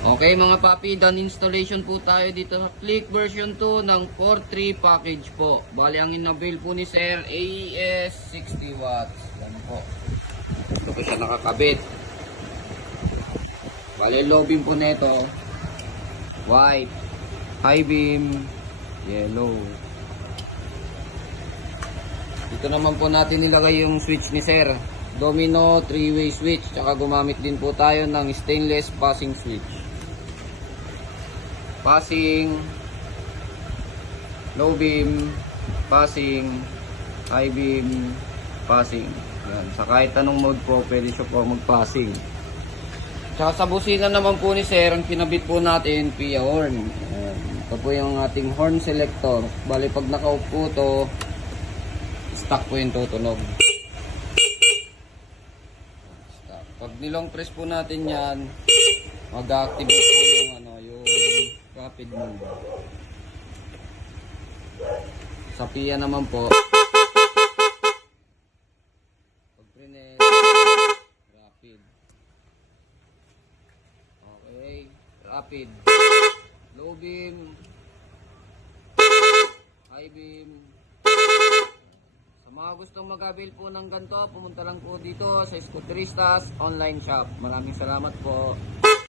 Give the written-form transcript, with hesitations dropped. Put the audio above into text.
Okay mga papi, done installation po tayo dito sa Click version 2 ng 4.3 package po. Bali ang in-avail po ni Sir AES 60 watts. Yan po. Ito po siya nakakabit. Bali low beam po nito, white, high beam, yellow. Dito naman po natin nilagay yung switch ni Sir. Domino 3-way switch. Tsaka gumamit din po tayo ng stainless passing switch. Passing, low beam, passing, high beam, passing. Yan. Sa kahit anong mode po, pwede siya po mag-passing. Tsaka sa busina naman po ni Sir, ang kinabit po natin, PIA horn. Yan. Ito po yung ating horn selector. Bali pag naka-off po ito, stock po yung tutunog. Stock. Pag nilong press po natin yan, mag-activate po yung yung rapid mode. Sa PIA naman po, pag press, rapid. Okay, rapid. Low beam, high beam. Sa mga gustong mag-avail po ng ganito, pumunta lang po dito sa Scooteristas online shop. Maraming salamat po.